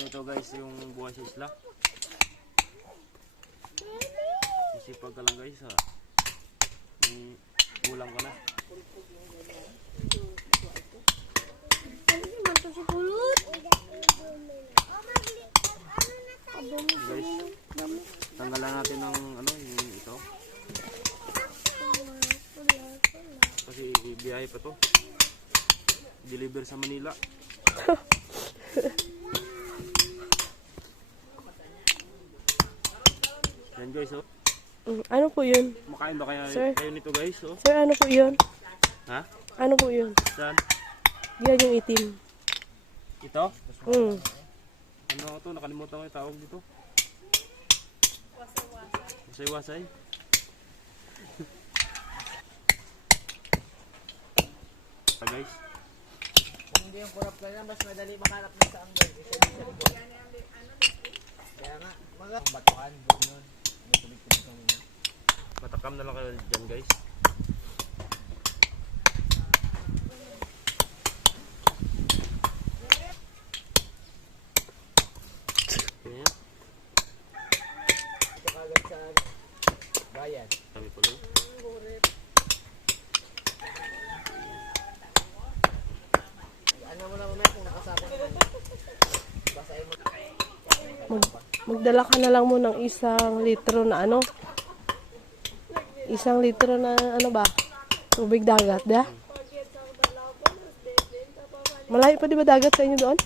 Ito guys, yung buhay sa isla. Isipag ka lang guys ha. May ulam ka na. Guys, tanggalan natin ng ano, yung ito. Kasi biyahe pa to. Deliver sa Manila. Yan guys, oh. Ano po yun? Makain ba kaya Sir? kayo nito guys, oh? Sir, ano po yun? Ha? Ano po yun? Saan? Yan yung itim. Ito? Mm. Ano to? Nakalimutan ko yung tawag dito. Wasay-wasay. Guys. Hindi yung purap ka na, mas madali makarap na sa angle. Isa din sa likod. Kaya nga, mga batuan, ganyan. May tulig-tulig kami na. Matakam na lang kayo dyan guys. Ayan. Ito kagad sa bayan. Kami po lang. Ano mo na mamaya kung nakasama naman. Basahin mo. Magdala ka na lang mo ng 1 litro na ano? 1 litro na ano ba? Tubig dagat, da? Malayo pa di ba dagat sa inyo doon?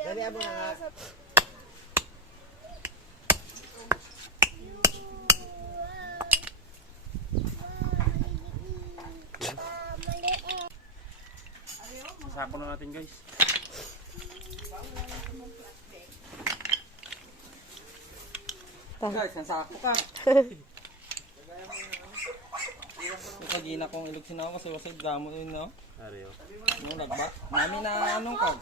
Dali mo na nga. Sako na natin guys. Guys, nasako ka. Kagina kong ilog sinaw kasi wasay damo yun, no? Ari oh. Ano, nagba? Mami na anong kag?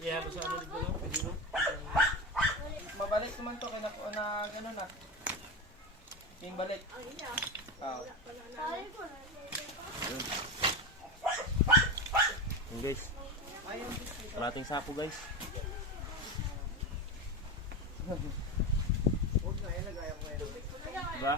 Ihalo sa ano dito no? Pwede no? Mabalik naman to, kaya na gano'n na. Yung balik. Yan guys. Kalating sako guys. Diba?